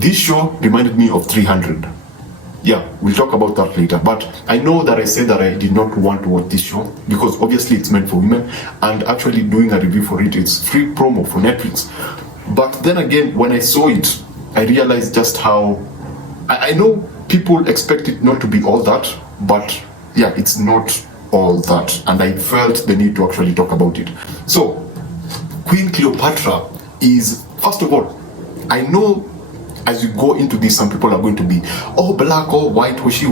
This show reminded me of 300. Yeah, we'll talk about that later. But I know that I said that I did not want to watch this show because obviously it's meant for women, and actually doing a review for it, it's free promo for Netflix. But then again, when I saw it, I realized just how I know people expect it not to be all that, but yeah, it's not all that, and I felt the need to actually talk about it. So, Queen Cleopatra is, first of all, I know as you go into this, some people are going to be, oh, black or white, was she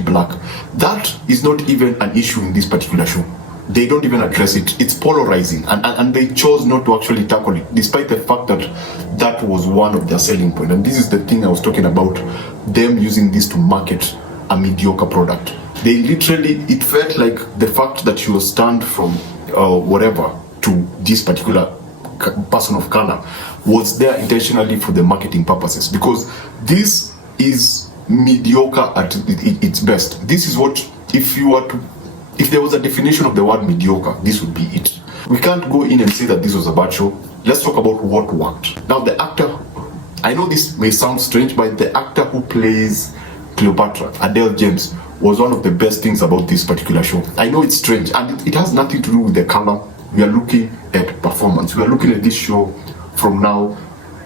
black? That is not even an issue in this particular show. They don't even address it. It's polarizing, and they chose not to actually tackle it, despite the fact that that was one of their selling points. And this is the thing I was talking about, them using this to market a mediocre product. They literally, it felt like the fact that she was turned from whatever to this particular person of color was there intentionally for the marketing purposes, because this is mediocre at its best. This is what, if there was a definition of the word mediocre, this would be it. We can't go in and say that this was a bad show. Let's talk about what worked. Now, the actor, I know this may sound strange, but the actor who plays Cleopatra, Adele James, was one of the best things about this particular show. I know it's strange, and it has nothing to do with the color. We are looking at performance. We are looking at this show from now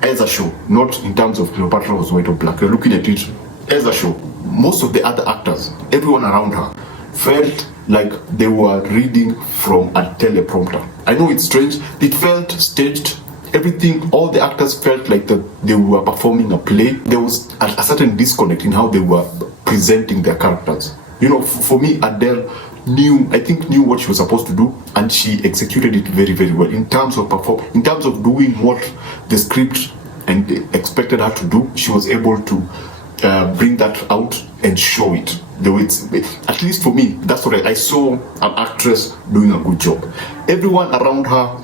as a show, not in terms of Cleopatra was white or black. We're looking at it as a show. Most of the other actors, everyone around her, felt like they were reading from a teleprompter. I know it's strange. It felt staged. Everything, all the actors felt like that they were performing a play. There was a certain disconnect in how they were presenting their characters. You know, for me, Adele knew what she was supposed to do, and she executed it very, very well in terms of doing what the script and expected her to do. She was able to bring that out and show it the way it's, at least for me, that's what I saw, an actress doing a good job. Everyone around her,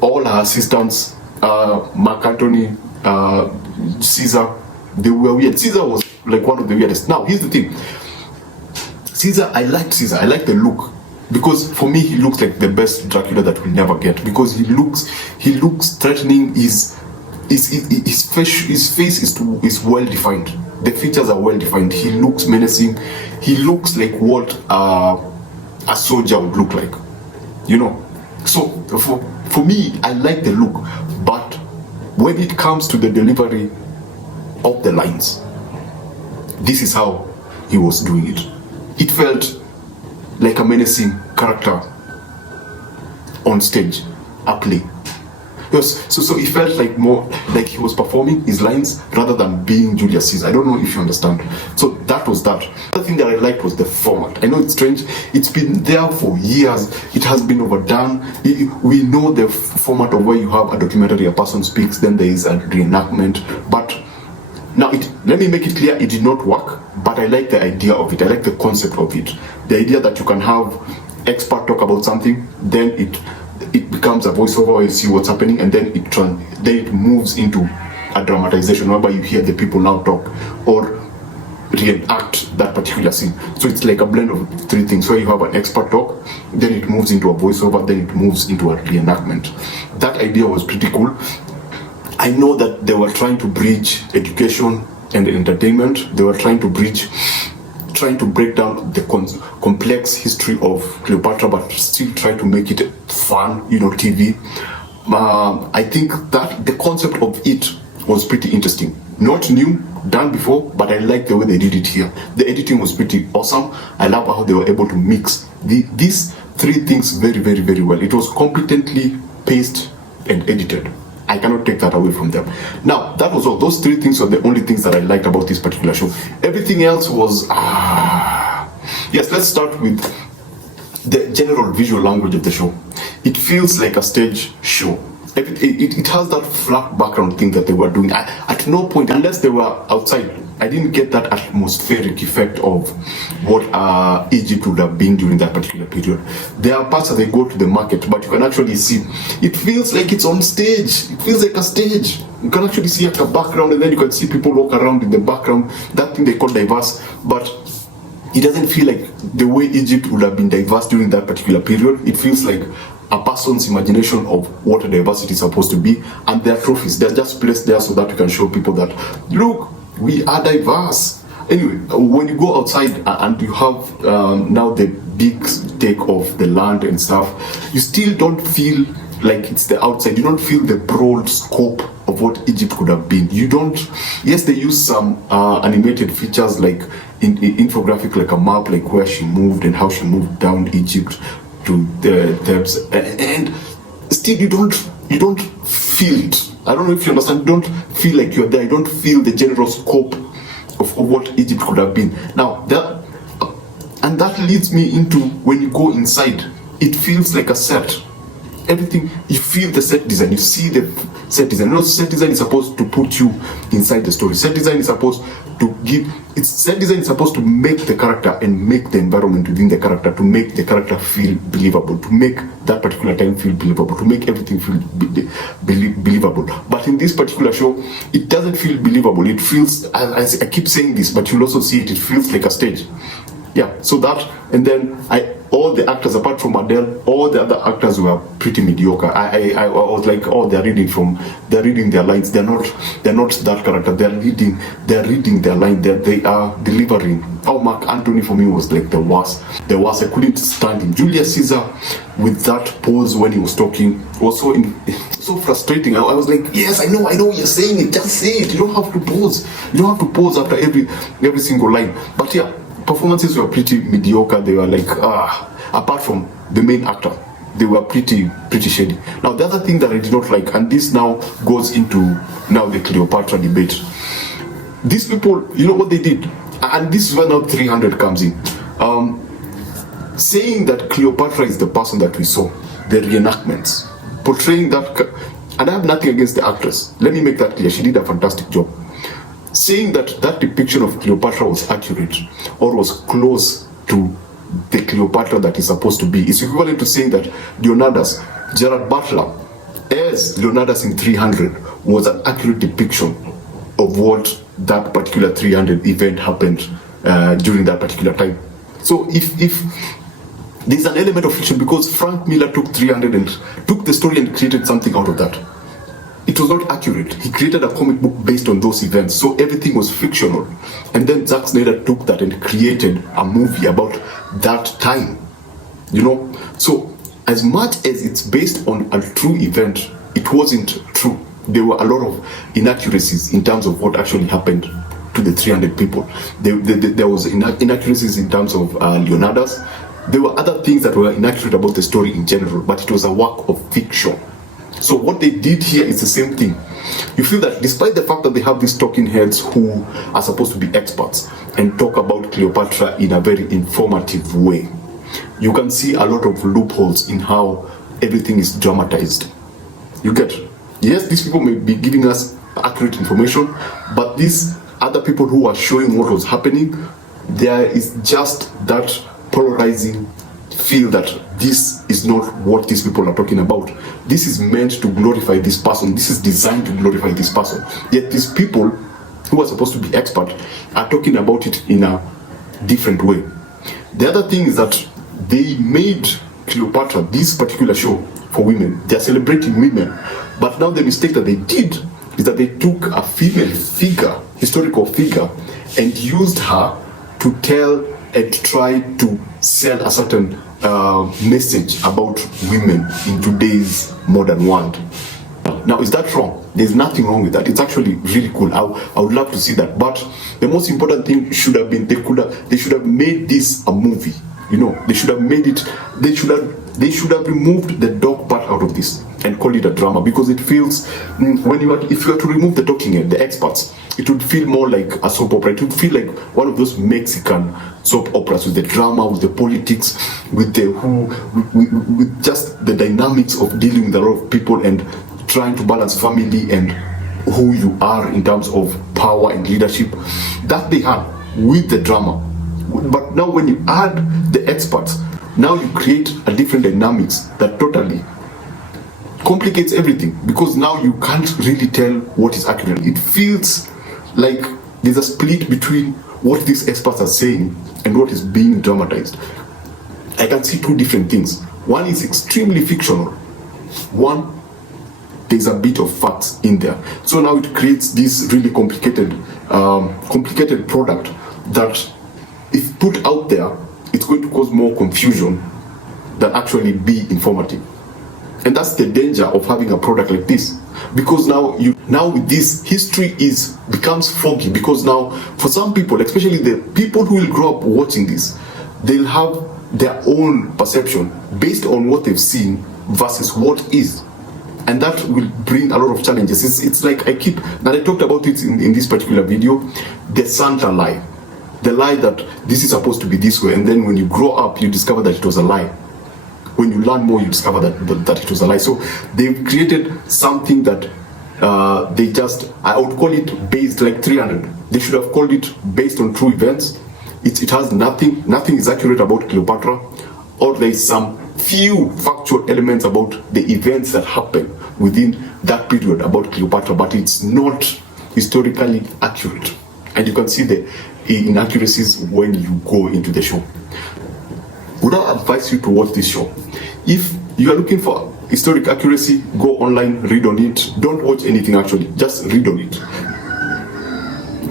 all her assistants, Mark Antony, Caesar, they were weird. Caesar was like one of the weirdest. Now, here's the thing. Caesar, I liked the look, because for me he looks like the best Dracula that we'll never get, because he looks threatening. His face is well defined. The features are well defined. He looks menacing. He looks like what a soldier would look like, you know. So for me, I like the look, but when it comes to the delivery of the lines, this is how he was doing it. It felt like a menacing character on stage, a play. Yes, so it felt like more like he was performing his lines rather than being Julius Caesar. I don't know if you understand. So that was that. The thing that I liked was the format. I know it's strange. It's been there for years. It has been overdone. We know the format of where you have a documentary, a person speaks, then there is a reenactment. But now, let me make it clear, it did not work, but I like the idea of it. I like the concept of it. The idea that you can have expert talk about something, then it becomes a voiceover where you see what's happening, and then it moves into a dramatization whereby you hear the people now talk or reenact that particular scene. So it's like a blend of three things, where you have an expert talk, then it moves into a voiceover, then it moves into a reenactment. That idea was pretty cool. I know that they were trying to bridge education and entertainment. They were trying to break down the complex history of Cleopatra, but still try to make it fun, you know, TV. I think that the concept of it was pretty interesting. Not new, done before, but I like the way they did it here. The editing was pretty awesome. I love how they were able to mix these three things very, very, very well. It was competently paced and edited. I cannot take that away from them. Now, that was all. Those three things were the only things that I liked about this particular show. Everything else was, yes, let's start with the general visual language of the show. It feels like a stage show. It has that flat background thing that they were doing. At no point, unless they were outside, I didn't get that atmospheric effect of what Egypt would have been during that particular period. There are parts that they go to the market, but you can actually see, it feels like it's on stage. It feels like a stage. You can actually see like a background, and then you can see people walk around in the background. That thing they call diverse, but it doesn't feel like the way Egypt would have been diverse during that particular period. It feels like a person's imagination of what a diversity is supposed to be, and their trophies. They're just placed there so that we can show people that, look, we are diverse. Anyway, when you go outside and you have now the big take of the land and stuff, you still don't feel like it's the outside. You don't feel the broad scope of what Egypt could have been. You don't. Yes, they use some animated features like in infographic, like a map, like where she moved and how she moved down Egypt to the Thebes, and still you don't feel it. I don't know if you understand. You don't feel like you're there. You don't feel the general scope of what Egypt could have been. Now that leads me into when you go inside, it feels like a set. Everything, you feel the set design, you see the set design. You know, set design is supposed to put you inside the story. Set design is supposed to set design is supposed to make the character and make the environment within the character, to make the character feel believable, to make that particular time feel believable, to make everything feel believable. But in this particular show, it doesn't feel believable. It feels, as I keep saying this, but you'll also see it, it feels like a stage. Yeah, so that, and then all the actors apart from Adele, all the other actors were pretty mediocre. I was like, oh, they're reading their lines. They're not that character. They're reading their line. They are delivering. Oh, Mark Antony for me was like the worst. I couldn't stand him. Julius Caesar with that pose when he was talking was so frustrating. I was like, yes, I know you're saying it. Just say it. You don't have to pause. You don't have to pause after every single line. But yeah, performances were pretty mediocre. They were like, apart from the main actor, they were pretty shady. Now, the other thing that I did not like, and this now goes into now the Cleopatra debate. These people, you know what they did? And this is where now 300 comes in. Saying that Cleopatra is the person that we saw, the reenactments, portraying that, and I have nothing against the actress. Let me make that clear. She did a fantastic job. Saying that depiction of Cleopatra was accurate or was close to the Cleopatra that is supposed to be is equivalent to saying that Leonidas, Gerard Butler, as Leonidas in 300 was an accurate depiction of what that particular 300 event happened during that particular time. So if there's an element of fiction, because Frank Miller took 300 and took the story and created something out of that. It was not accurate. He created a comic book based on those events, so everything was fictional. And then Zack Snyder took that and created a movie about that time. You know? So, as much as it's based on a true event, it wasn't true. There were a lot of inaccuracies in terms of what actually happened to the 300 people. There was inaccuracies in terms of Leonidas. There were other things that were inaccurate about the story in general, but it was a work of fiction. So what they did here is the same thing. You feel that despite the fact that they have these talking heads who are supposed to be experts and talk about Cleopatra in a very informative way, you can see a lot of loopholes in how everything is dramatized. You get? Yes, these people may be giving us accurate information, but these other people who are showing what was happening, there is just that polarizing feel that this is not what these people are talking about. This is meant to glorify this person. This is designed to glorify this person. Yet these people who are supposed to be expert are talking about it in a different way. The other thing is that they made Cleopatra, this particular show, for women. They're celebrating women. But now the mistake that they did is that they took a female figure, historical figure, and used her to tell and try to sell a certain message about women in today's modern world. Now, is that wrong? There's nothing wrong with that. It's actually really cool. I would love to see that. But the most important thing should have been they should have made this a movie. You know, they should have made it. They should have removed the dog part out of this and call it a drama, because it feels if you were to remove the talking head, the experts, it would feel more like a soap opera. It would feel like one of those Mexican soap operas with the drama, with the politics, with just the dynamics of dealing with a lot of people and trying to balance family and who you are in terms of power and leadership. That they had with the drama. But now when you add the experts, now you create a different dynamics that totally complicates everything, because now you can't really tell what is accurate. It feels like there's a split between what these experts are saying and what is being dramatized. I can see two different things. One is extremely fictional. One, there's a bit of facts in there. So now it creates this really complicated product that, if put out there, it's going to cause more confusion than actually be informative. And that's the danger of having a product like this, because now with this, history becomes foggy, because now for some people, especially the people who will grow up watching this, they'll have their own perception based on what they've seen versus what is. And that will bring a lot of challenges. It's like I talked about it in this particular video, the Santa lie. The lie that this is supposed to be this way, and then when you grow up, you discover that it was a lie. When you learn more, you discover that it was a lie. So they've created something that I would call it based like 300. They should have called it based on true events. It has nothing is accurate about Cleopatra, or there is some few factual elements about the events that happened within that period about Cleopatra, but it's not historically accurate. And you can see the inaccuracies when you go into the show. Would I advise you to watch this show? If you are looking for historic accuracy, go online, read on it. Don't watch anything actually, just read on it.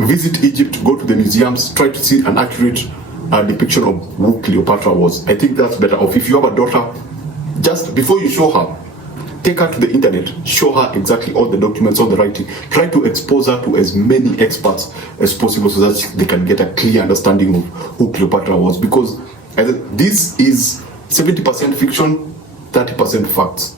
Visit Egypt, go to the museums, try to see an accurate depiction of who Cleopatra was. I think that's better off. If you have a daughter, just before you show her, take her to the internet, show her exactly all the documents, all the writing. Try to expose her to as many experts as possible so that they can get a clear understanding of who Cleopatra was. Because this is 70% fiction, 30% facts.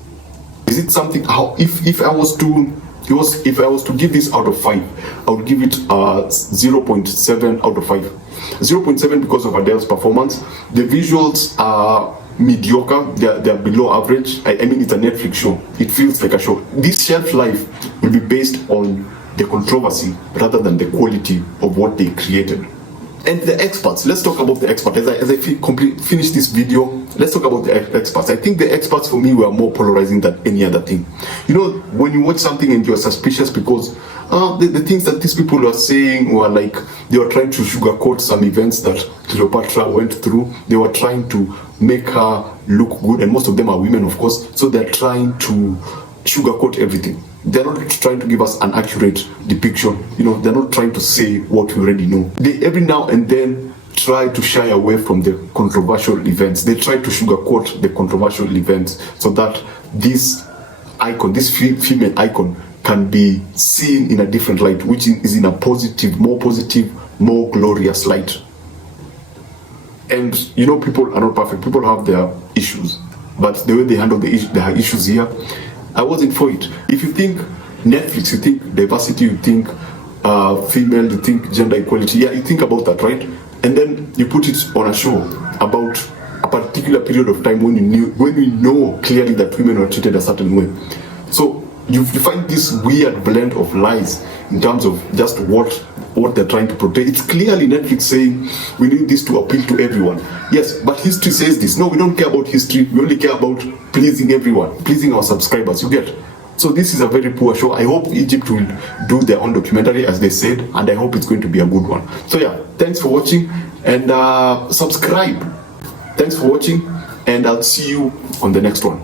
Is it something? If I was to give this out of 5, I would give it 0.7 out of 5. 0.7 because of Adele's performance. The visuals are mediocre. They're below average. I mean, it's a Netflix show. It feels like a show. This shelf life will be based on the controversy rather than the quality of what they created. And the experts, let's talk about the experts. As I finish this video, let's talk about the experts. I think the experts for me were more polarizing than any other thing. You know, when you watch something and you're suspicious because the things that these people are saying were like, they were trying to sugarcoat some events that Cleopatra went through. They were trying to make her look good, and most of them are women, of course, so they're trying to sugarcoat everything. They're not trying to give us an accurate depiction. You know, they're not trying to say what we already know. They every now and then try to shy away from the controversial events. They try to sugarcoat the controversial events so that this icon, this female icon, can be seen in a different light, which is in a more positive, more glorious light. And you know, people are not perfect. People have their issues, but the way they handle their issues here, I wasn't for it. If you think Netflix, you think diversity, you think female, you think gender equality, yeah, you think about that, right? And then you put it on a show about a particular period of time when we know clearly that women were treated a certain way. So you find this weird blend of lies in terms of just what they're trying to protect. It's clearly Netflix saying we need this to appeal to everyone. Yes, but history says this. No, we don't care about history. We only care about pleasing everyone, pleasing our subscribers. You get? So this is a very poor show. I hope Egypt will do their own documentary as they said, and I hope it's going to be a good one. So yeah, thanks for watching, and subscribe. Thanks for watching, and I'll see you on the next one.